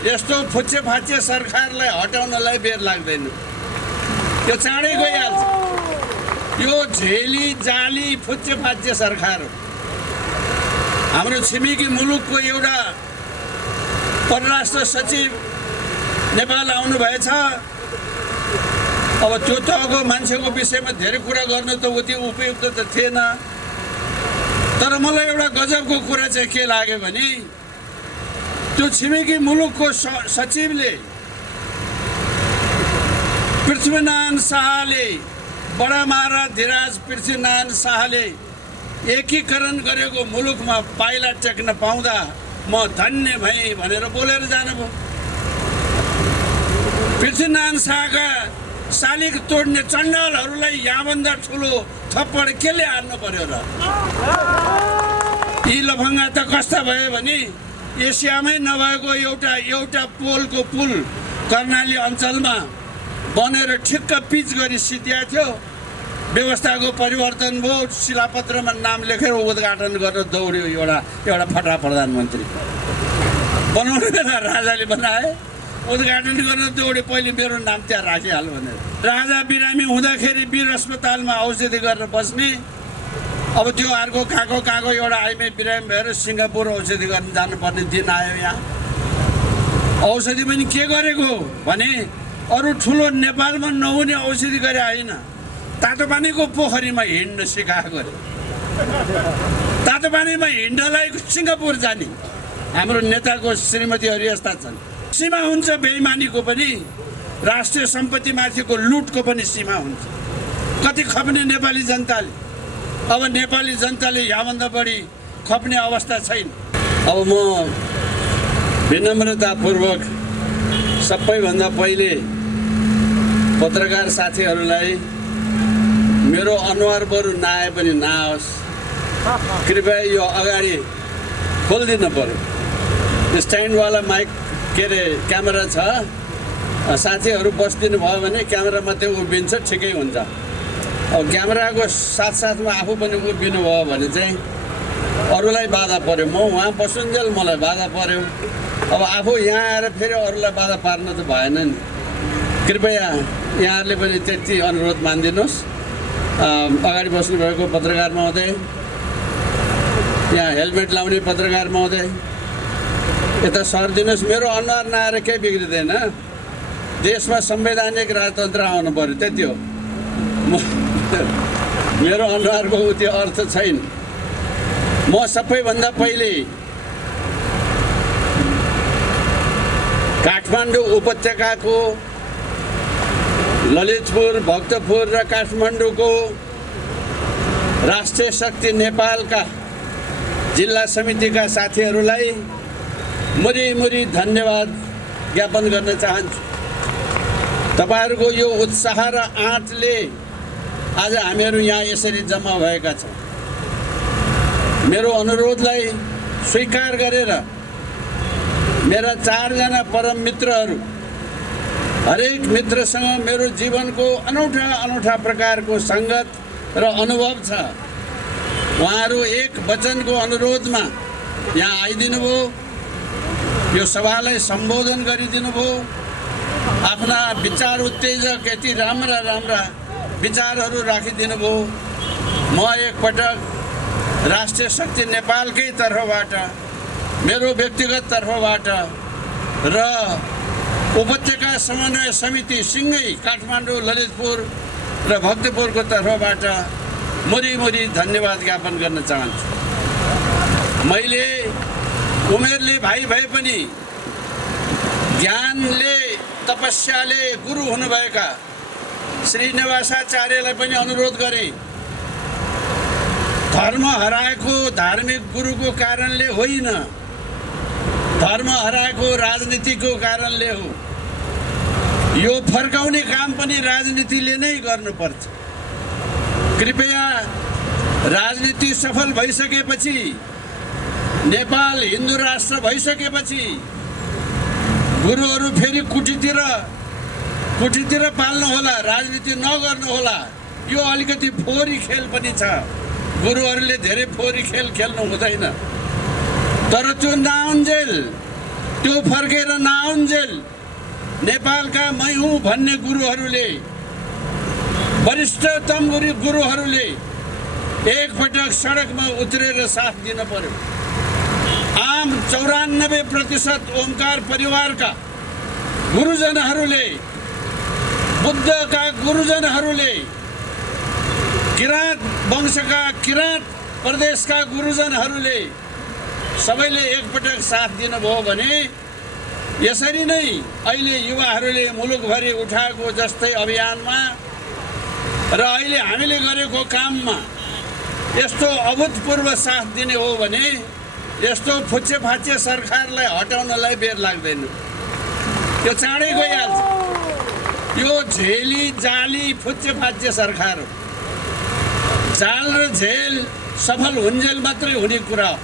यस्तो फुच्चे फाच्चे सरकारलाई हटाउनलाई बेर लाग्दैन, त्यो चाँडै गइहाल्छ। यो झेली जाली फुच्चे फाच्चे सरकार हो। हाम्रो छिमेकी मुलुकको एउटा परराष्ट्र सचिव नेपाल आउनुभएछ। अब त्यो तहको मान्छेको विषयमा धेरै कुरा गर्नु त उति उपयुक्त त थिएन, तर मलाई एउटा गजबको कुरा चाहिँ के लाग्यो भने त्यो छिमेकी मुलुकको सचिवले पृथ्वीनारायण शाहले, बडा महाराज धिराज पृथ्वीनारायण शाहले एकीकरण गरेको मुलुकमा पाइला टेक्न पाउँदा म धन्य भएँ भनेर बोलेर जानुभयो। पृथ्वीनारायण शाहका शालिग तोड्ने चण्डालहरूलाई यहाँभन्दा ठुलो थप्पड केले हान्नु पर्यो र? यी लफङ्गा त कस्ता भयो भने एसियामै नभएको एउटा पोलको पुल कर्णाली अञ्चलमा बनेर ठिक्क पिच गरी सिद्धिया थियो। व्यवस्थाको परिवर्तन भयो, शिलापत्रमा नाम लेखेर उद्घाटन गर्न दौड्यो एउटा फटा प्रधानमन्त्री। बनाउनु बेला राजाले बनाए, उद्घाटन गर्न दौड्यो, पहिले मेरो नाम त्यहाँ राखिहाल्नु भनेर। राजा बिरामी हुँदाखेरि वीर अस्पतालमा औषधि गरेर बस्ने, अब त्यो अर्को काको एउटा आइमे बिरामी भएर सिङ्गापुर औषधि गर्न जानुपर्ने दिन आयो। यहाँ औषधि पनि के गरेको भने अरू ठुलो नेपालमा नहुने औषधि गरे होइन, तातो पानीको पोखरीमा हिँड्न सिकाएको अरे। तातो पानीमा हिँड्नलाई सिङ्गापुर जाने हाम्रो नेताको श्रीमतीहरू यस्ता छन्। सीमा हुन्छ बेइमानीको पनि, राष्ट्रिय सम्पत्तिमाथिको लुटको पनि सीमा हुन्छ। कति खप्ने नेपाली जनताले, अब नेपाली जनताले यहाँभन्दा बढी खप्ने अवस्था छैन। अब म विनम्रतापूर्वक सबैभन्दा पहिले पत्रकार साथीहरूलाई मेरो अनुहार बरु नआए पनि नआओस्, कृपया यो अगाडि खोलिदिनु पर्यो। स्ट्यान्डवाला माइक के अरे क्यामेरा छ, साथीहरू बसिदिनु भयो भने क्यामेरा मात्रै उभिन्छ, ठिकै हुन्छ। अब क्यामेराको साथसाथमा आफू पनि उभिनु भयो भने चाहिँ अरूलाई बाधा पर्यो। म उहाँ बसुन्जेल मलाई बाधा पर्यो, अब आफू यहाँ आएर फेरि अरूलाई बाधा पार्न त भएन नि। कृपया यहाँहरूले पनि त्यति अनुरोध मानिदिनुहोस्। अगाडि बस्नुभएको पत्रकार महोदय, यहाँ हेलमेट लाउने पत्रकार महोदय, यता सरिदिनुहोस्। मेरो अनुहार नआएर केही बिग्रिँदैन, देशमा संवैधानिक राजतन्त्र आउनु पर्यो, त्यति हो। मेरो अनुहारको उति अर्थ छैन। म सबैभन्दा पहिले काठमाडौँ उपत्यकाको ललितपुर, भक्तपुर र काठमाडौँको राष्ट्रिय शक्ति नेपालका जिल्ला समितिका साथीहरूलाई मुरी धन्यवाद ज्ञापन गर्न चाहन्छु। तपाईहरूको यो उत्साह र आँटले आज हामीहरू यहाँ यसरी जम्मा भएका छौँ। मेरो अनुरोधलाई स्वीकार गरेर मेरा 4 जना परम मित्रहरू, हरेक मित्रसँग मेरो जीवनको अनौठा प्रकारको सङ्गत र अनुभव छ। उहाँहरू एक वचनको अनुरोधमा यहाँ आइदिनु भयो, यो सभालाई सम्बोधन गरिदिनु भयो। आफ्ना विचार उत्तेजक यति राम्रा विचारहरू राखिदिनु भयो। म एकपटक राष्ट्रिय शक्ति नेपालकै तर्फबाट, मेरो व्यक्तिगत तर्फबाट र उपत्यका समन्वय समिति सिँगै काठमाडौँ, ललितपुर र भक्तपुरको तर्फबाट मुरी धन्यवाद ज्ञापन गर्न चाहन्छु। मैले उमेरले भाइ भए पनि ज्ञानले तपस्याले गुरु हुनुभएका श्रीनिवासाचार्यलाई पनि अनुरोध गरेँ, धर्म हराएको धार्मिक गुरुको कारणले होइन, धर्म हराएको राजनीतिको कारणले हो। यो फर्काउने काम पनि राजनीतिले नै गर्नुपर्छ। कृपया राजनीति सफल भइसकेपछि, नेपाल हिन्दू राष्ट्र भइसकेपछि गुरुहरू फेरि कुटीतिर पाल्नु होला, राजनीति नगर्नु होला। यो अलिकति फोहोरी खेल पनि छ। गुरुहरूले धेरै फोहोरी खेल खेल्नु हुँदैन, तर त्यो नआउन्जेल त्यो फर्केर नआउन्जेल नेपालका मै हुँ भन्ने गुरुहरूले, वरिष्ठतम गुरुहरूले एकपटक सडकमा उत्रेर साथ दिन पर्यो। आम 94% ओमकार परिवारका गुरुजनहरूले, बुद्धका गुरुजनहरूले, किराँत वंशका किराँत प्रदेशका गुरुजनहरूले सबैले एकपटक साथ दिनुभयो भने यसरी नै अहिले युवाहरूले मुलुकभरि उठाएको जस्तै अभियानमा र अहिले हामीले गरेको काममा यस्तो अभूतपूर्व साथ दिने हो भने यस्तो फुच्चे फाच्चे सरकारलाई हटाउनलाई बेर लाग्दैन। त्यो चाँडै गइहाल्छ। यो झेली जाली फुच्चे फाच्चे सरकार हो। जाल र झेल सफल हुन्जेल मात्रै हुने कुरा हो।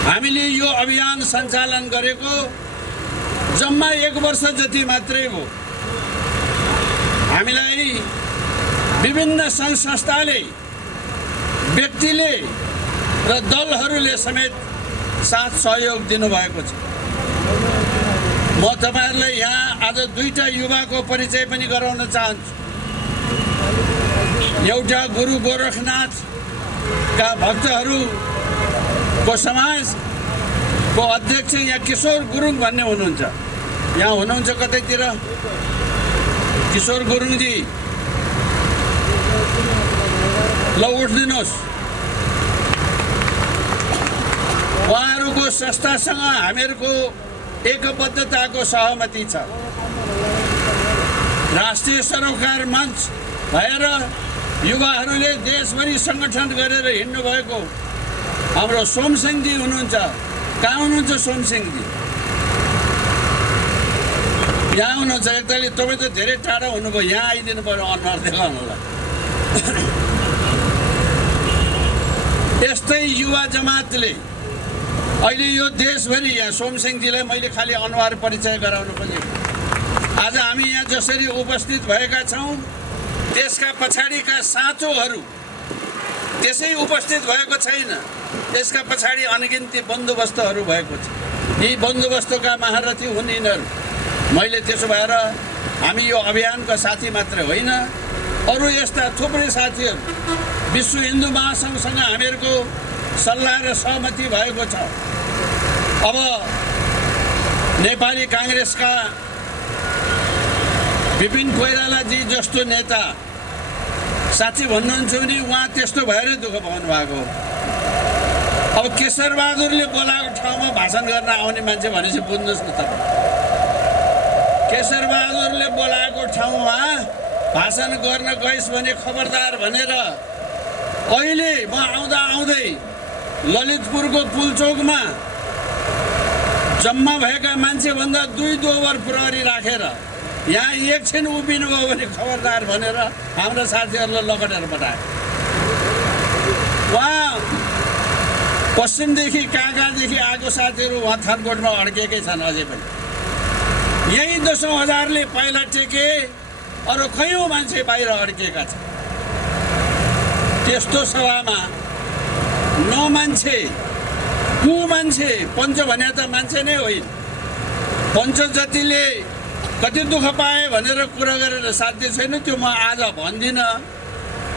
हामीले यो अभियान सञ्चालन गरेको जम्मा 1 वर्ष जति मात्रै हो। हामीलाई विभिन्न सङ्घ संस्थाले, व्यक्तिले र दलहरूले समेत साथ सहयोग दिनुभएको छ। म तपाईहरुलाई यहाँ आज 2टा युवाको परिचय पनि गराउन चाहन्छु। एउटा गुरु गोरखनाथका भक्तहरूको समाजको अध्यक्ष यहाँ किशोर गुरुङ भन्ने हुनुहुन्छ। यहाँ हुनुहुन्छ कतैतिर किशोर गुरुङजी, ल उठ्दिनुहोस्। उहाँहरूको संस्थासँग हामीहरूको एकबद्धताको सहमति छ। राष्ट्रिय सरोकार मञ्च भएर युवाहरूले देशभरि सङ्गठन गरेर हिँड्नु भएको हाम्रो सोमसिंहजी हुनुहुन्छ। कहाँ हुनुहुन्छ सोमसिंहजी? यहाँ हुनुहुन्छ। एकताले तपाईँ त धेरै टाढा हुनुभयो, यहाँ आइदिनु पर्यो अनुहार देखाउनुलाई। यस्तै युवा जमातले अहिले यो देशभरि, यहाँ सोमसिंहजीलाई मैले खालि अनुहार परिचय गराउन खोजेको। आज हामी यहाँ जसरी उपस्थित भएका छौँ त्यसका पछाडिका साँचोहरू त्यसै उपस्थित भएको छैन। यसका पछाडि अनगिन्ती बन्दोबस्तहरू भएको छ। यी बन्दोबस्तका महारथी हुन् यिनीहरू। मैले त्यसो भएर हामी यो अभियानका साथी मात्रै होइन, अरू यस्ता थुप्रै साथीहरू, विश्व हिन्दू महासङ्घसँग हामीहरूको सल्लाह र सहमति भएको छ। अब नेपाली काङ्ग्रेसका विपिन कोइरालाजी जस्तो नेता साँच्चै भन्नुहुन्छ भने उहाँ त्यस्तो भएरै दुःख पाउनु भएको। अब केशर बहादुरले बोलाएको ठाउँमा भाषण गर्न आउने मान्छे भनेपछि बुझ्नुहोस् न तपाईँ। केशर बहादुरले बोलाएको ठाउँमा भाषण गर्न गइस् भने खबरदार भनेर अहिले म आउँदै ललितपुरको पुलचोकमा जम्मा भएका मान्छेभन्दा 2 दोबर प्रहरी राखेर यहाँ एकछिन उभिनु भयो भने खबरदार भनेर हाम्रा साथीहरूलाई लकटेर पठाए। उहाँ पश्चिमदेखि कहाँदेखि आएको साथीहरू उहाँ थानकोटमा अड्केकै छन् अझै पनि। यही 10,000ले पहिला टेके, अरू कयौँ मान्छे बाहिर अड्किएका छन्। त्यस्तो सभामा मान्छे पञ्च भने त मान्छे नै होइन। पञ्च जतिले कति दुःख पाए भनेर कुरा गरेर साध्य छैन, त्यो म आज भन्दिनँ।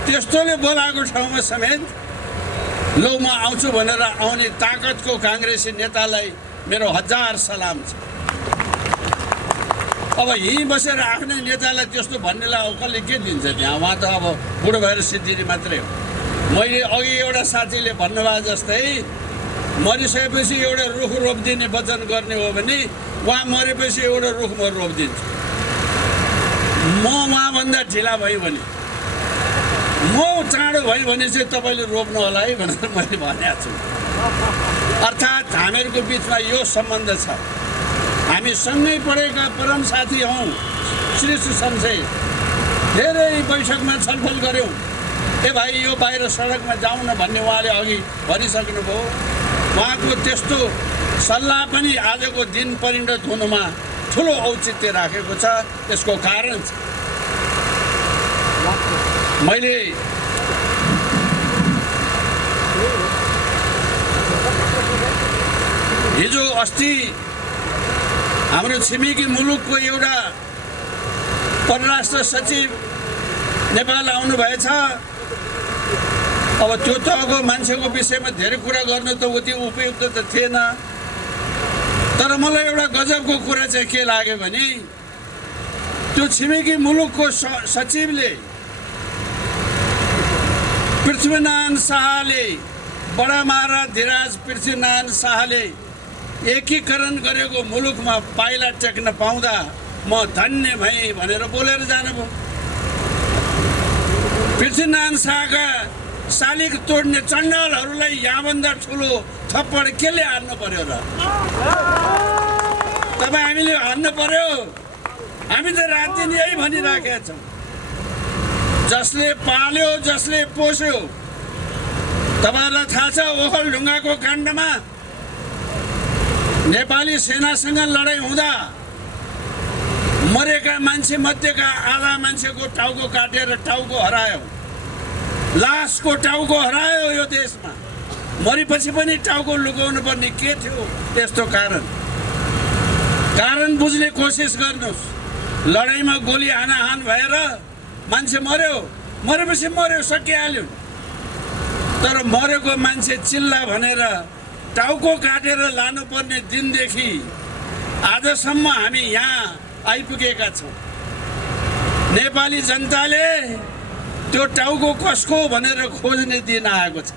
त्यस्तोले बोलाएको ठाउँमा समेत ल म आउँछु भनेर आउने ताकतको काङ्ग्रेसी नेतालाई मेरो 1000 सलाम छ। अब यहीँ बसेर आफ्नै नेतालाई त्यस्तो भन्नेलाई अब कसले के दिन्छ त्यहाँ? उहाँ त अब बुढो भएर सिद्धिने मात्रै हो। मैले अघि एउटा साथीले भन्नुभयो जस्तै मरिसकेपछि एउटा रुख रोपिदिने वचन गर्ने हो भने उहाँ मरेपछि एउटा रुख म रोपिदिन्छु। म उहाँभन्दा ढिला भयो भने, म चाँडो भयो भने चाहिँ तपाईँले रोप्नु होला है भनेर मैले भनेको छु। अर्थात् हामीहरूको बिचमा यो सम्बन्ध छ। हामी सँगै पढेका परम साथी हौँ। श्री सुशमशेर धेरै बैठकमा छलफल गऱ्यौँ। ए भाइ यो बाहिर सडकमा जाउँ न भन्ने उहाँले अघि भनिसक्नुभयो। उहाँको त्यस्तो सल्लाह पनि आजको दिन परिणत हुनुमा ठुलो औचित्य राखेको छ। यसको कारण छ मैले हिजो अस्ति हाम्रो छिमेकी मुलुकको एउटा परराष्ट्र सचिव नेपाल आउनुभएछ। अब त्यो तहको मान्छेको विषयमा धेरै कुरा गर्नु त उति उपयुक्त त थिएन। तर मलाई एउटा गजबको कुरा चाहिँ के लाग्यो भने त्यो छिमेकी मुलुकको सचिवले पृथ्वीनारायण शाहले बडा महाराज धीराज पृथ्वीनारायण शाहले एकीकरण गरेको मुलुकमा पाइला टेक्न पाउँदा म धन्य भएँ भनेर बोलेर जानुभयो। पृथ्वीनारायण शाहका शालिग तोड्ने चण्डालहरूलाई यहाँभन्दा ठुलो थप्पड केले हान्नु पर्यो र? तपाईँ हामीले हान्नु पर्यो? हामी त रात दिन यही भनिराखेका छौँ। जसले पाल्यो जसले पोस्यो, तपाईँहरूलाई थाहा छ ओखलढुङ्गाको काण्डमा नेपाली सेनासँग लडाइँ हुँदा मरेका मान्छे मध्येका आधा मान्छेको टाउको काटेर टाउको हरायो, लासको टाउको हरायो। यो देशमा मरेपछि पनि टाउको लुकाउनु पर्ने के थियो? यस्तो कारण बुझ्ने कोसिस गर्नुहोस्। लडाइँमा गोली हानाहान भएर मान्छे मर्यो, मरेपछि मर्यो, सकिहाल्यो। तर मरेको मान्छे चिल्ला भनेर टाउको काटेर लानुपर्ने दिनदेखि आजसम्म हामी यहाँ आइपुगेका छौँ। नेपाली जनताले त्यो टाउको कसको भनेर खोज्ने दिन आएको छ।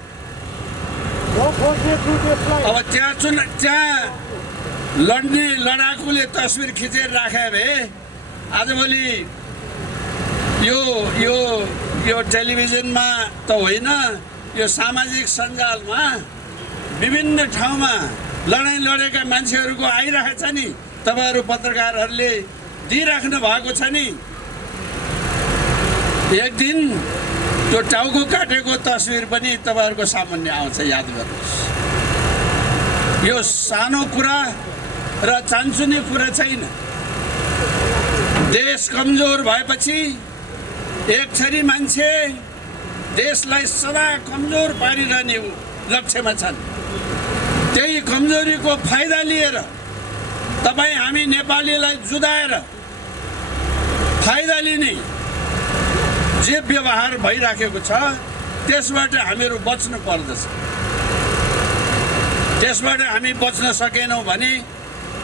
अब त्यहाँ लड्ने लडाकुले तस्बिर खिचेर राखे भए आजभोलि यो टेलिभिजनमा त होइन, यो सामाजिक सञ्जालमा विभिन्न ठाउँमा लडाइँ लडेका मान्छेहरूको आइरहेको छ नि, तपाईँहरू पत्रकारहरूले दिइराख्नु भएको छ नि। एक दिन त्यो टाउको काटेको तस्बिर पनि तपाईँहरूको सामान्य आउँछ, याद गर्नुहोस्। यो सानो कुरा र चान्चुने कुरा छैन। देश कमजोर भएपछि एक थरी मान्छे देशलाई सदा कमजोर पारिरहने लक्ष्यमा छन्। त्यही कमजोरीको फाइदा लिएर तपाईँ हामी नेपालीलाई जुदाएर फाइदा लिने जे व्यवहार भइराखेको छ त्यसबाट हामीहरू बच्नु पर्दछ। त्यसबाट हामी बच्न सकेनौँ भने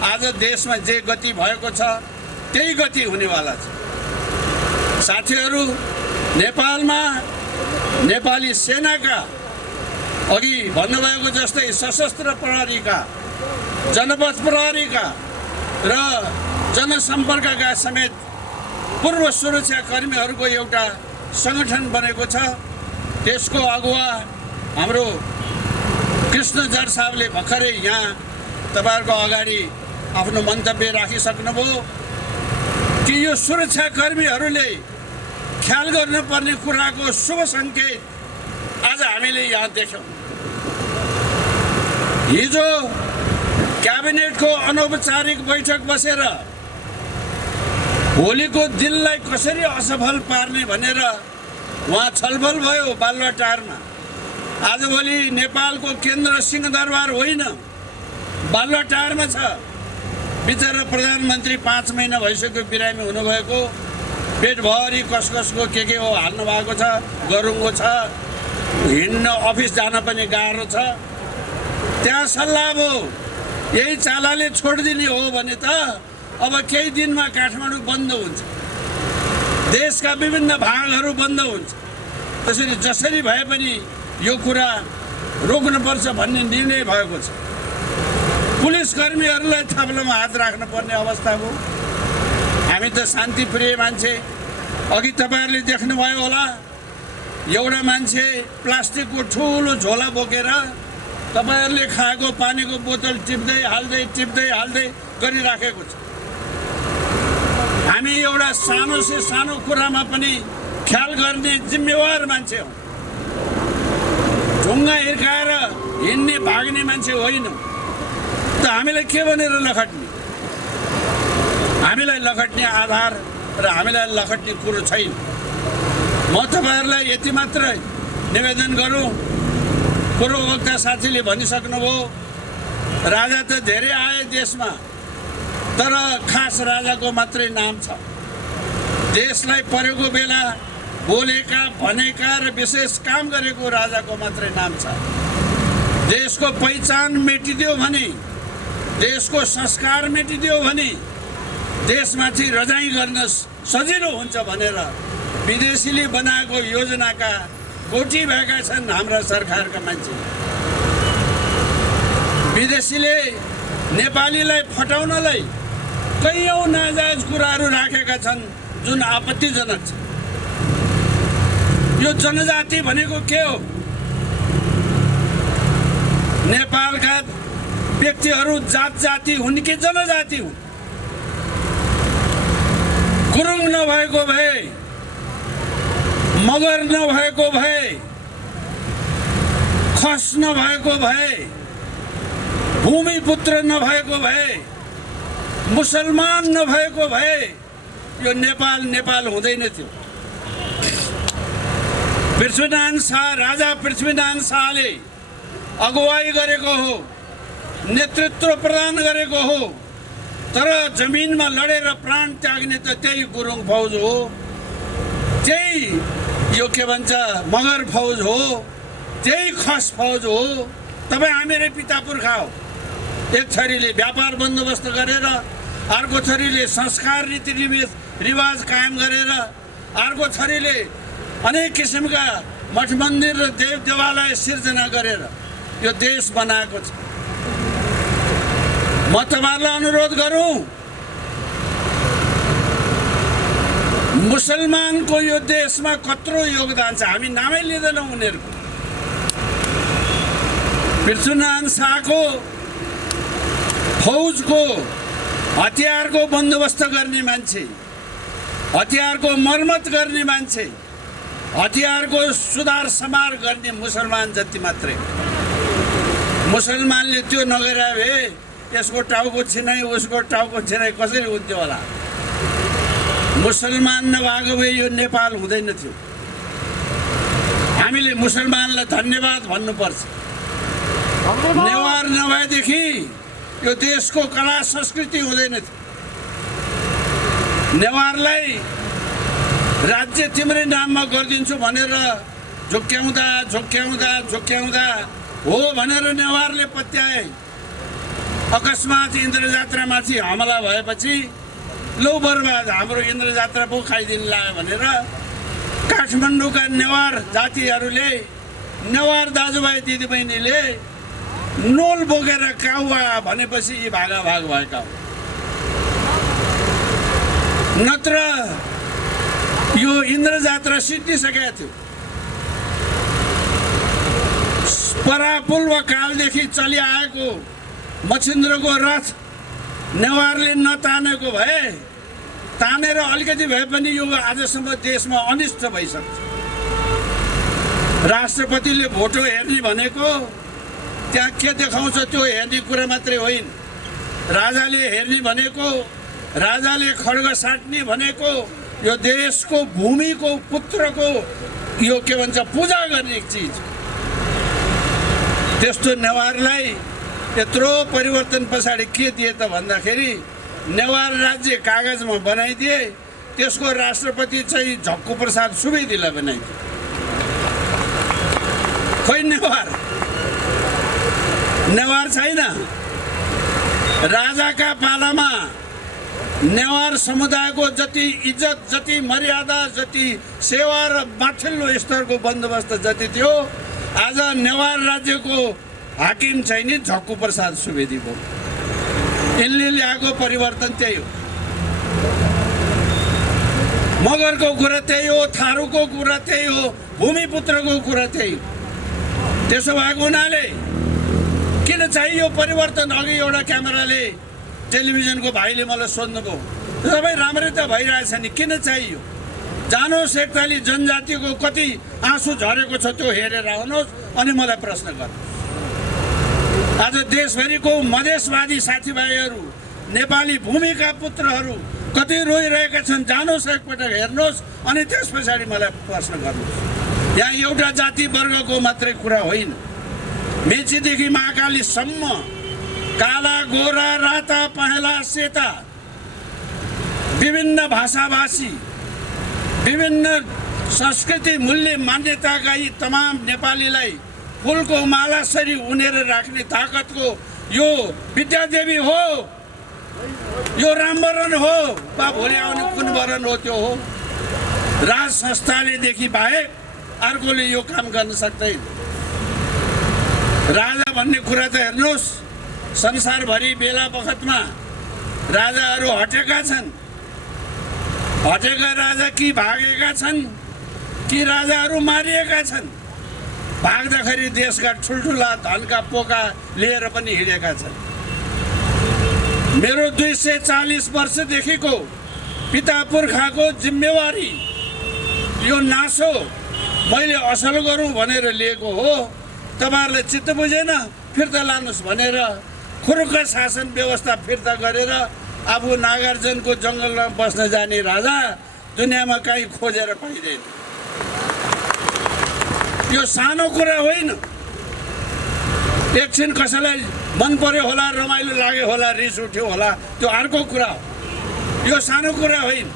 आज देशमा जे गति भएको छ त्यही गति हुनेवाला छ। साथीहरू, नेपालमा नेपाली सेनाका अघि भन्नुभएको जस्तै सशस्त्र प्रहरीका, जनपथ प्रहरीका र जनसम्पर्कका समेत पूर्व सुरक्षा कर्मीहरूको एउटा सङ्गठन बनेको छ। त्यसको अगुवा हाम्रो कृष्ण जर साहबले भर्खरै यहाँ तपाईँहरूको अगाडि आफ्नो मन्तव्य राखिसक्नुभयो कि यो सुरक्षा कर्मीहरूले ख्याल गर्नुपर्ने कुराको शुभ सङ्केत आज हामीले यहाँ देख्यौँ। हिजो क्याबिनेटको अनौपचारिक बैठक बसेर होलीको दिनलाई कसरी असफल पार्ने भनेर वहाँ छलफल भयो बालुवाटारमा। आजभोलि नेपालको केन्द्र सिंहदरबार होइन, बालुवाटारमा छ। बिचरा प्रधानमन्त्री 5 महिना भइसक्यो बिरामी हुनुभएको, पेटभरि कसको के हो हाल्नु भएको छ, गरुङ्गो छ, हिँड्न अफिस जान पनि गाह्रो छ। त्यहाँ सल्लाह भयो यही चालाले छोडिदिने हो भने त अब केही दिनमा काठमाडौँ बन्द हुन्छ, देशका विभिन्न भागहरू बन्द हुन्छ। त्यसरी जसरी भए पनि यो कुरा रोक्नुपर्छ भन्ने निर्णय भएको छ। पुलिस कर्मीहरूलाई थाप्लोमा हात राख्नुपर्ने अवस्था हो। हामी त शान्तिप्रिय मान्छे। अघि तपाईँहरूले देख्नुभयो होला, एउटा मान्छे प्लास्टिकको ठुलो झोला बोकेर तपाईँहरूले खाएको पानीको बोतल टिप्दै हाल्दै गरिराखेको छ। हामी एउटा सानो से सानो कुरामा पनि ख्याल गर्ने जिम्मेवार मान्छे हौँ। ढुङ्गा हिर्काएर हिँड्ने भाग्ने मान्छे होइनौँ। त हामीलाई के भनेर लखट्ने? हामीलाई लखट्ने आधार र हामीलाई लखट्ने कुरो छैन। म तपाईँहरूलाई यति मात्रै निवेदन गरौँ, पूर्ववक्ता साथीले भनिसक्नुभयो राजा त धेरै आए देशमा, तर खास राजाको मात्रै नाम छ। देशलाई परेको बेला बोलेका, भनेका र विशेष काम गरेको राजाको मात्रै नाम छ। देशको पहिचान मेटिदियो भने, देशको संस्कार मेटिदियो भने देशमाथि रजाइ गर्न सजिलो हुन्छ भनेर विदेशीले बनाएको योजनाका कोटी भएका छन् हाम्रा सरकारका मान्छे। विदेशीले नेपालीलाई फटाउनलाई कैयौँ नाजायज कुराहरू राखेका छन् जुन आपत्तिजनक छ। यो जनजाति भनेको के हो? नेपालका व्यक्तिहरू जात जाति हुन् कि जनजाति हुन्? गुरुङ नभएको भए, मगर नभएको भए, खस नभएको भए, भूमिपुत्र नभएको भए, मुसलमान नभएको भए यो नेपाल नेपाल हुँदैन थियो। पृथ्वीनारायण शाह, राजा पृथ्वीनारायण शाहले अगुवाई गरेको हो, नेतृत्व प्रदान गरेको हो, तर जमिनमा लडेर प्राण त्याग्ने त त्यही गुरुङ फौज हो, त्यही यो के भन्छ मगर फौज हो, त्यही खस फौज हो। तपाईँ हामीरै पिता पुर्खा हो। एक थरीले व्यापार बन्दोबस्त गरेर, अर्को थरीले संस्कार रीति रिवाज कायम गरेर, अर्को थरीले अनेक किसिमका मठ मन्दिर र देव देवालय सिर्जना गरेर यो देश बनाएको छ। म तपाईँहरूलाई अनुरोध गरौँ, मुसलमानको यो देशमा कत्रो योगदान छ, हामी नामै लिँदैनौँ उनीहरूको। पृथ्वीनारायण शाहको फौजको हतियारको बन्दोबस्त गर्ने मान्छे, हतियारको मर्मत गर्ने मान्छे, हतियारको सुधार समार गर्ने मुसलमान जति मात्रै। मुसलमानले त्यो नगरे भए यसको टाउको छिनाइ, उसको टाउको छिनाइ कसरी हुन्थ्यो होला? मुसलमान नभएको भए यो नेपाल हुँदैन थियो। हामीले मुसलमानलाई धन्यवाद भन्नुपर्छ। नेवार नभएदेखि यो देशको कला संस्कृति हुँदैन थियो। नेवारलाई राज्य तिम्रै नाममा गरिदिन्छु भनेर झुक्क्याउँदा झुक्क्याउँदा झुक्क्याउँदा हो भनेर नेवारले पत्याए। अकस्मात इन्द्र जात्रामाथि हमला भएपछि लौ बर्बाद, हाम्रो इन्द्र जात्रा पो खाइदिनु लाग्यो भनेर काठमाडौँका नेवार जातिहरूले, नेवार दाजुभाइ दिदीबहिनीले नोल बोकेर काउवा भनेपछि यी भागाभाग भएका हो। नत्र यो इन्द्र जात्रा सिद्धिसकेको थियो। परापूर्व कालदेखि चलिआएको मच्छिन्द्रको रथ नेवारले नतानेको भए, तानेर अलिकति भए पनि यो आजसम्म देशमा अनिष्ट भइसक्छ। राष्ट्रपतिले भोटो हेर्ने भनेको त्यहाँ के देखाउँछ त्यो हेर्ने कुरा मात्रै होइन। राजाले हेर्ने भनेको, राजाले खड्ग साट्ने भनेको यो देशको भूमिको पुत्रको यो के भन्छ पूजा गर्ने चिज। त्यस्तो नेवारलाई यत्रो परिवर्तन पछाडि के दिए त भन्दाखेरि नेवार राज्य कागजमा बनाइदिए, त्यसको राष्ट्रपति चाहिँ झक्कु प्रसाद सुवेदीलाई बनाइदिए। खोइ नेवार छैन। राजाका पालामा नेवार समुदायको जति इज्जत, जति मर्यादा, जति सेवा र माथिल्लो स्तरको बन्दोबस्त जति थियो, आज नेवार राज्यको हाकिम चाहिँ नि झक्कु प्रसाद सुवेदी भयो। यिनले ल्याएको परिवर्तन त्यही हो। मगरको कुरा त्यही हो, थारूको कुरा त्यही हो, भूमिपुत्रको कुरा त्यही हो। त्यसो भएको हुनाले किन चाहियो परिवर्तन? अघि एउटा क्यामेराले, टेलिभिजनको भाइले मलाई सोध्नुभयो, सबै राम्रै त भइरहेछ नि, किन चाहियो? जानुहोस् एकताली जनजातिको कति आँसु झरेको छ त्यो हेरेर आउनुहोस् अनि मलाई प्रश्न गर्नुहोस्। आज देशभरिको मधेसवादी साथीभाइहरू, नेपाली भूमिका पुत्रहरू कति रोइरहेका छन्, जानुहोस् एकपटक हेर्नुहोस् अनि त्यस पछाडि मलाई प्रश्न गर्नुहोस्। यहाँ एउटा जाति वर्गको मात्रै कुरा होइन। मेचीदेखि महाकालीसम्म काला गोरा राता पहेँला सेता विभिन्न भाषाभाषी विभिन्न संस्कृति मूल्य मान्यताका यी तमाम नेपालीलाई फुलको मालासरी उनेर राख्ने ताकतको यो विद्यादेवी हो, यो रामवरण हो, वा भोलि आउने कुन वरण हो त्यो हो। राज संस्थाले देखि बाहेक अर्कोले यो काम गर्न सक्दैन। राजा भन्ने कुरा त हेर्नुहोस्, संसारभरि बेला बखतमा राजाहरू हटेका छन्। हटेका राजा कि भागेका छन् कि राजाहरू मारिएका छन्। भाग्दाखेरि देशका ठुल्ठुला धनका पोका लिएर पनि हिँडेका छन्। मेरो 240 वर्षदेखिको पिता पुर्खाको जिम्मेवारी यो नासो मैले असल गरौँ भनेर लिएको हो। तपाईँहरूलाई चित्त बुझेन फिर्ता लानुहोस् भनेर खुरुक्क शासन व्यवस्था फिर्ता गरेर आफू नागार्जुनको जङ्गलमा बस्न जाने राजा दुनियाँमा कहीँ खोजेर पाइँदैन। यो सानो कुरा होइन। एकछिन कसैलाई मन पर्यो होला, रमाइलो लाग्यो होला, रिस उठ्यो होला, त्यो अर्को कुरा हो। यो सानो कुरा होइन।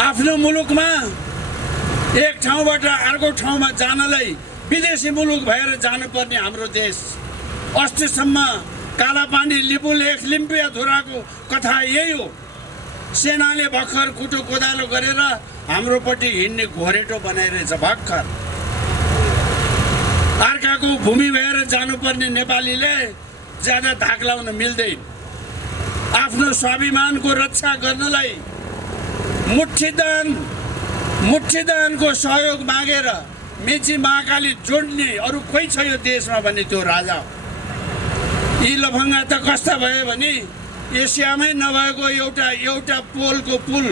आफ्नो मुलुकमा एक ठाउँबाट अर्को ठाउँमा जानलाई विदेशी मुलुक भएर जानुपर्ने हाम्रो देश। अस्तिसम्म कालापानी लिपुलेख लिम्पिया धुराको कथा यही हो। सेनाले भर्खर कुटो कोदालो गरेर हाम्रोपट्टि हिँड्ने घोरेटो बनाइरहेछ भर्खर। अर्काको भूमि भएर जानुपर्ने नेपालीले ज्यादा धाक लाउन मिल्दैन। आफ्नो स्वाभिमानको रक्षा गर्नलाई मुठीदानको सहयोग मागेर मेची महाकाली जोड्ने अरू कोही छ यो देशमा भने त्यो राजा हो। यी लफङ्गा त कस्ता भयो भने एसियामै नभएको एउटा पोलको पुल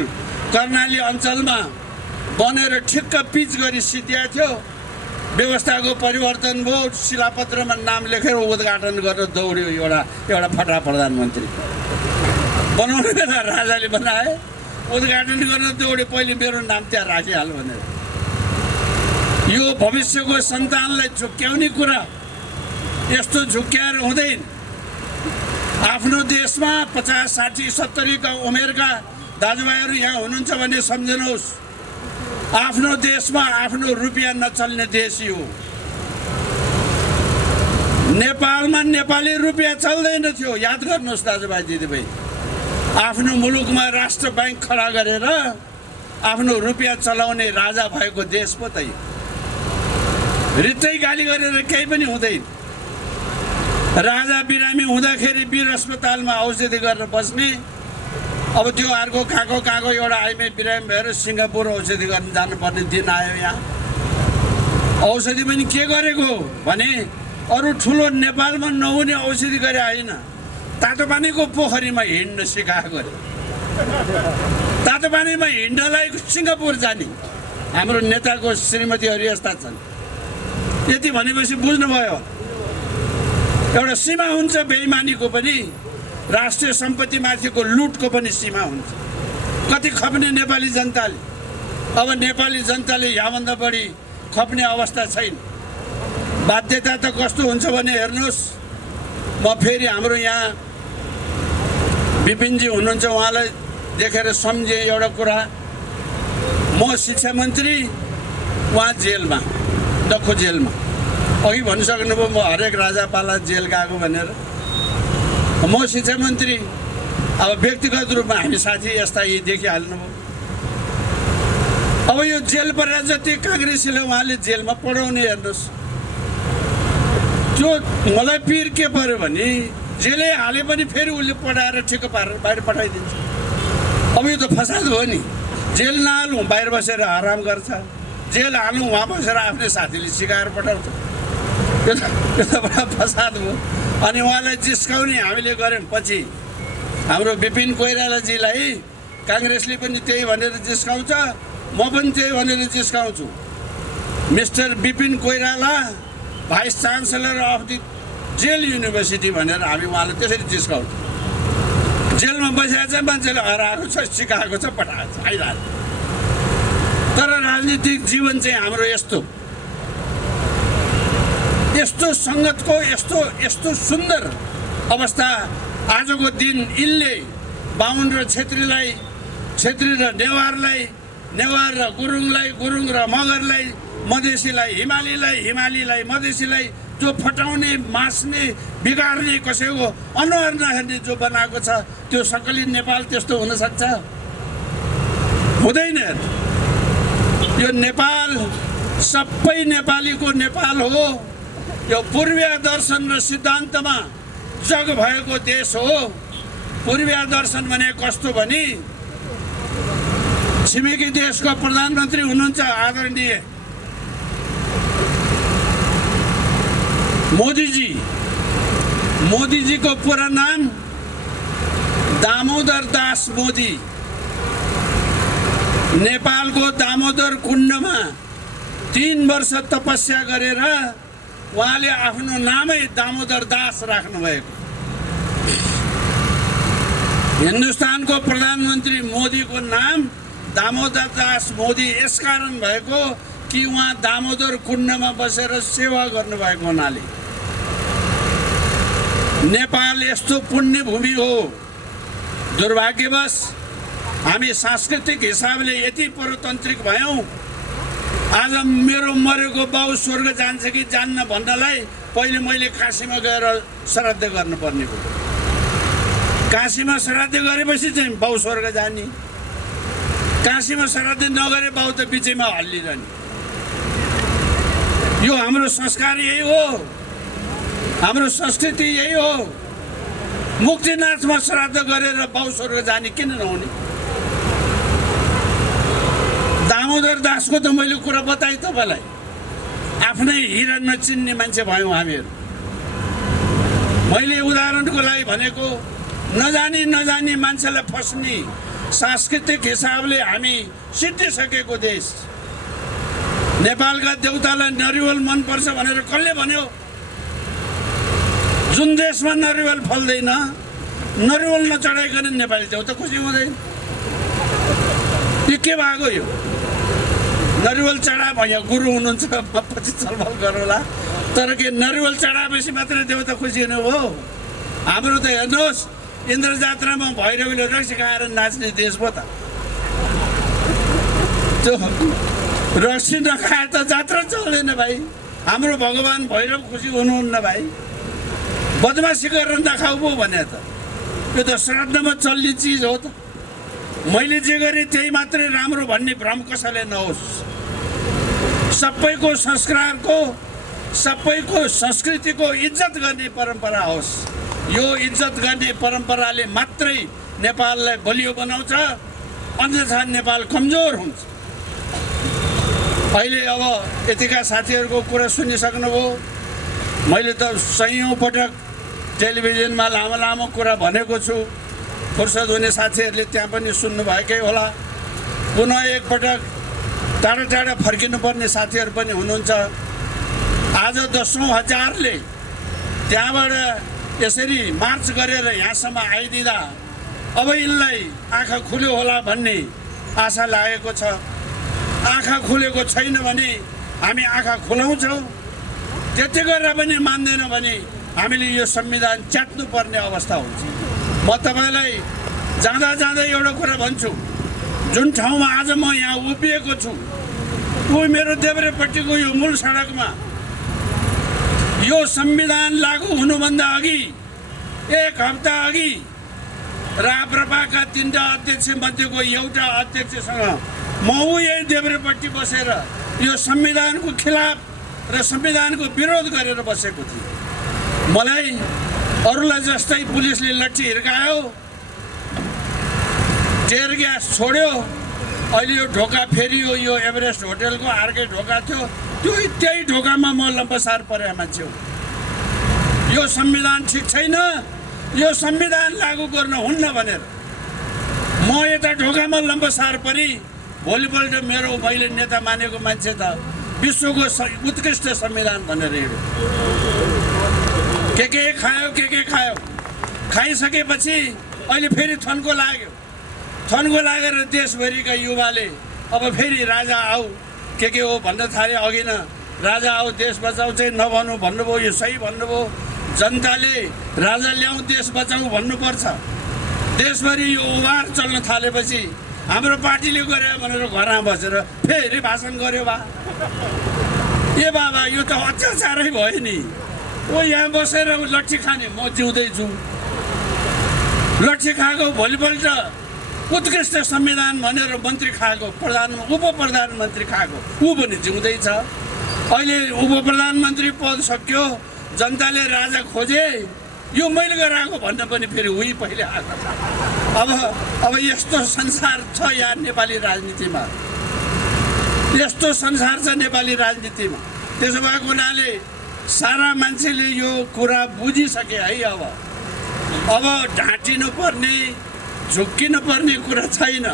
कर्णाली अञ्चलमा बनेर ठिक्क पिच गरी सिद्धिया थियो। व्यवस्थाको परिवर्तन भयो, शिलापत्रमा नाम लेखेर उद्घाटन गर्न दौड्यो एउटा फटा प्रधानमन्त्री। बनाउने बेला राजाले बनाए, उद्घाटन गर्न दौड्यो, पहिले मेरो नाम त्यहाँ राखिहाल भनेर। यो भविष्यको सन्तानलाई झुक्क्याउने कुरा, यस्तो झुक्क्याएर हुँदैन। आफ्नो देशमा 50, 60, 70 का उमेरका दाजुभाइहरू यहाँ हुनुहुन्छ भने सम्झनुहोस्, आफ्नो देशमा आफ्नो रुपियाँ नचल्ने देश यो। नेपालमा नेपाली रुपियाँ चल्दैन थियो, याद गर्नुहोस् दाजुभाइ दिदीभाइ। आफ्नो मुलुकमा राष्ट्र बैंक खडा गरेर आफ्नो रुपियाँ चलाउने राजा भएको देश पो त। रित्तै गाली गरेर केही पनि हुँदैन। राजा बिरामी हुँदाखेरि वीर अस्पतालमा औषधि गरेर बस्ने, अब त्यो अर्को काको एउटा आइमे बिरामी भएर सिङ्गापुर औषधि गर्न जानुपर्ने दिन आयो। यहाँ औषधि पनि के गरेको भने अरू ठुलो नेपालमा नहुने औषधि गरे होइन, तातो पानीको पोखरीमा हिँड्न सिकाएको अरे। तातो पानीमा हिँड्नलाई सिङ्गापुर जाने हाम्रो नेताको श्रीमतीहरू यस्ता छन्। यति भनेपछि बुझ्नुभयो, एउटा सीमा हुन्छ बेइमानीको पनि, राष्ट्रिय सम्पत्तिमाथिको लुटको पनि सीमा हुन्छ। कति खप्ने नेपाली जनताले। अब नेपाली जनताले यहाँभन्दा बढी खप्ने अवस्था छैन। बाध्यता त कस्तो हुन्छ भने हेर्नुहोस्, म फेरि हाम्रो यहाँ विपिनजी हुनुहुन्छ, उहाँलाई देखेर सम्झेँ एउटा कुरा। म शिक्षा मन्त्री, उहाँ जेलमा, दक्खु जेलमा। अघि भनिसक्नुभयो म हरेक राजापाला जेल गएको भनेर। म शिक्षा मन्त्री, अब व्यक्तिगत रूपमा हामी साथी यस्ता यी देखिहाल्नुभयो। अब यो जेल परेर जति काङ्ग्रेसीले उहाँले जेलमा पढाउने हेर्नुहोस्। त्यो मलाई पिर के पर्यो भने जेलै हाले पनि फेरि उसले पढाएर ठिक्क पारेर बाहिर पठाइदिन्छ। अब यो त फसाद हो नि। जेल नहालौँ, बाहिर बसेर आराम गर्छ। जेल हालौँ, उहाँ बसेर आफ्नै साथीले सिकाएर पठाउँछ। यो त बडा फसाद हो। अनि उहाँलाई जिस्काउने हामीले गऱ्यौँ। पछि हाम्रो विपिन कोइरालाजीलाई काङ्ग्रेसले पनि त्यही भनेर जिस्काउँछ, म पनि त्यही भनेर जिस्काउँछु। Mister Bipin Koirala vice chancellor of the जेल युनिभर्सिटी भनेर हामी उहाँलाई त्यसरी जिस्काउँछौँ। जेलमा बसेर चाहिँ मान्छेले हराएको छ, सिकाएको छ, पठाएको छ, आइरहेको। तर राजनीतिक जीवन चाहिँ हाम्रो यस्तो यस्तो सङ्गतको यस्तो सुन्दर अवस्था आजको दिन यिनले बाहुन र छेत्री र नेवारलाई, नेवार र गुरुङलाई, गुरुङ र मगरलाई, मधेसीलाई हिमालीलाई मधेसीलाई जो फटाउने, मास्ने, बिगार्ने, कसैको अनुहार नहेर्ने जो बनाएको छ, त्यो सक्कली नेपाल त्यस्तो हुन सक्छ? हुँदैन। यो नेपाल सबै नेपालीको नेपाल हो। यो पूर्वीय दर्शन र सिद्धान्तमा जग भएको देश हो। पूर्वीय दर्शन भने कस्तो भने छिमेकी देशको प्रधानमन्त्री हुनुहुन्छ आदरणीय मोदीजीको पुरा नाम दामोदर दास मोदी। नेपालको दामोदर कुण्डमा 3 वर्ष तपस्या गरेर उहाँले आफ्नो नामै दामोदर दास राख्नु भएको। हिन्दुस्तानको प्रधानमन्त्री मोदीको नाम दामोदर दास मोदी यसकारण भएको कि उहाँ दामोदर कुण्डमा बसेर सेवा गर्नुभएको हुनाले। नेपाल यस्तो पुण्य भूमि हो। दुर्भाग्यवश हामी सांस्कृतिक हिसाबले यति परतन्त्रिक भयौँ। आज मेरो मरेको बाउ स्वर्ग जान्छ कि जान्न भन्नलाई पहिले मैले काशीमा गएर श्राद्ध गर्नुपर्ने भयो। काशीमा श्राद्ध गरेपछि चाहिँ बाउ स्वर्ग जाने। काशीमा श्राद्ध नगरे बाउ त बिचैमा हल्लिरहने। यो हाम्रो संस्कार यही हो, हाम्रो संस्कृति यही हो। मुक्तिनाथमा श्राद्ध गरेर बाउ स्वर्ग जाने किन नहुने? दामोदर दासको त मैले कुरा बताएँ तपाईँलाई। आफ्नै हिरा नचिन्ने मान्छे भयौँ हामीहरू। मैले उदाहरणको लागि भनेको नजानी मान्छेलाई फस्ने सांस्कृतिक हिसाबले हामी सिद्धिसकेको देश। नेपालका देउतालाई नरिवल मनपर्छ भनेर कसले भन्यो? जुन देशमा नरिवल फल्दैन, नरिवल नचढाइकन नेपाली देउता खुसी हुँदैन। यो के भएको? यो नरिवल चढा यहाँ गुरु हुनुहुन्छ, पछि छलफल गरौँला। तर के नरिवल चढाएपछि मात्रै देउता खुसी हुने हो? हाम्रो त हेर्नुहोस्, इन्द्र जात्रामा भैरवीले रक्सी खाएर नाच्ने देश भयो त। त्यो रक्सी नखाए त जात्रा चल्दैन भाइ। हाम्रो भगवान् भैरव खुसी हुनुहुन्न भाइ। बदमासी गरेर नखाऊ पो भने त यो त श्राद्धमा चल्ने चिज हो त। मैले जे गरेँ त्यही मात्रै राम्रो भन्ने भ्रम कसैले नहोस्। सबैको संस्कारको, सबैको संस्कृतिको इज्जत गर्ने परम्परा होस्। यो इज्जत गर्ने परम्पराले मात्रै नेपाललाई बलियो बनाउँछ, अन्यथा नेपाल कमजोर हुन्छ। अहिले अब यतिका साथीहरूको कुरा सुनिसक्नुभयो। मैले त सयौं पटक टेलिभिजनमा लामो कुरा भनेको छु। फुर्सद हुने साथीहरूले त्यहाँ पनि सुन्नुभएकै होला। पुनः एकपटक टाढा फर्किनुपर्ने साथीहरू पनि हुनुहुन्छ। आज 10औं हजारले त्यहाँबाट यसरी मार्च गरेर यहाँसम्म आइदिँदा अब यिनलाई आँखा खुल्यो होला भन्ने आशा लागेको छ। आँखा खुलेको छैन भने हामी आँखा खुलाउँछौँ। त्यति गरेर पनि मान्दैन भने हामीले यो संविधान च्यात्नुपर्ने अवस्था हुन्छ। म तपाईँलाई जाँदा एउटा कुरा भन्छु। जुन ठाउँमा आज म यहाँ उभिएको छु, ऊ मेरो देब्रेपट्टिको यो मूल सडकमा यो संविधान लागू हुनुभन्दा अघि 1 हप्ता अघि राप्रपाका 3टा अध्यक्ष मध्येको एउटा अध्यक्षसँग म यही देब्रेपट्टि बसेर यो संविधानको खिलाफ र संविधानको विरोध गरेर बसेको थिएँ। मलाई अरूलाई जस्तै पुलिसले लट्ठी हिर्कायो, टेयर ग्यास छोड्यो। अहिले यो ढोका फेरियो, यो एभरेस्ट होटेलको अर्कै ढोका थियो, त्यही ढोकामा म लम्बसार परेको मान्छे हो। यो संविधान ठिक छैन, यो संविधान लागू गर्न हुन्न भनेर म यता ढोकामा लम्बसार परि। भोलिपल्ट मेरो मैले नेता मानेको मान्छे त विश्वको उत्कृष्ट संविधान भनेर हिँड्यो। के खायो। खाइसकेपछि अहिले फेरि थन्को लाग्यो। थन्को लागेर देशभरिका युवाले अब फेरि राजा आऊ के हो भन्न थाले। अघि न राजा आऊ देश बचाऊ चाहिँ नभन्नु भन्नुभयो, यो सही भन्नुभयो। जनताले राजा ल्याऊ देश बचाऊ भन्नुपर्छ। देशभरि यो उभार चल्न थालेपछि हाम्रो पार्टीले गर्यो भनेर घरमा बसेर फेरि भाषण गर्यो बा, ए बाबा यो त अत्याचारै भयो नि। ओ यहाँ बसेर लट्ठी खाने, म जिउँदैछु। लट्ठी खाएको भोलिपल्ट उत्कृष्ट संविधान भनेर मन्त्री खाएको, उप प्रधानमन्त्री खाएको, ऊ पनि जिउँदैछ। अहिले उप प्रधानमन्त्री पद सक्यो, जनताले राजा खोजे, यो मैले गराएको भन्न पनि फेरि उही पहिले आएको छ। अब यस्तो संसार छ यहाँ नेपाली राजनीतिमा, यस्तो संसार छ नेपाली राजनीतिमा। त्यसो भएको हुनाले सारा मान्छेले यो कुरा बुझिसके है। अब ढाँटिनु पर्ने, झुक्किनु पर्ने कुरा छैन।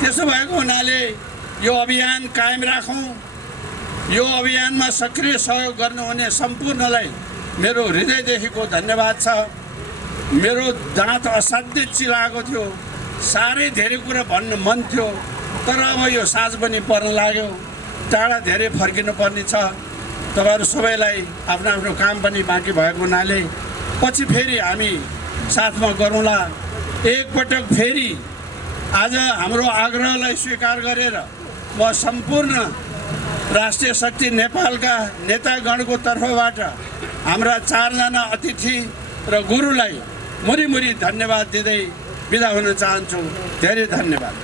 त्यसो भएको हुनाले यो अभियान कायम राखौँ। यो अभियानमा सक्रिय सहयोग गर्नुहुने सम्पूर्णलाई मेरो हृदयदेखिको धन्यवाद छ। मेरो दाँत असाध्यै चिलाएको थियो, साह्रै धेरै कुरा भन्नु मन थियो, तर अब यो साँझ पनि पर्न लाग्यो, टाढा धेरै फर्किनु पर्ने छ। तपाईँहरू सबैलाई आफ्नो आफ्नो काम पनि बाँकी भएको हुनाले पछि फेरि हामी साथमा गरौँला। एकपटक फेरि आज हाम्रो आग्रहलाई स्वीकार गरेर म सम्पूर्ण राष्ट्रिय शक्ति नेपालका नेतागणको तर्फबाट हाम्रा 4 जना अतिथि र गुरुलाई मुरी धन्यवाद दिँदै बिदा हुन चाहन्छु। धेरै धन्यवाद।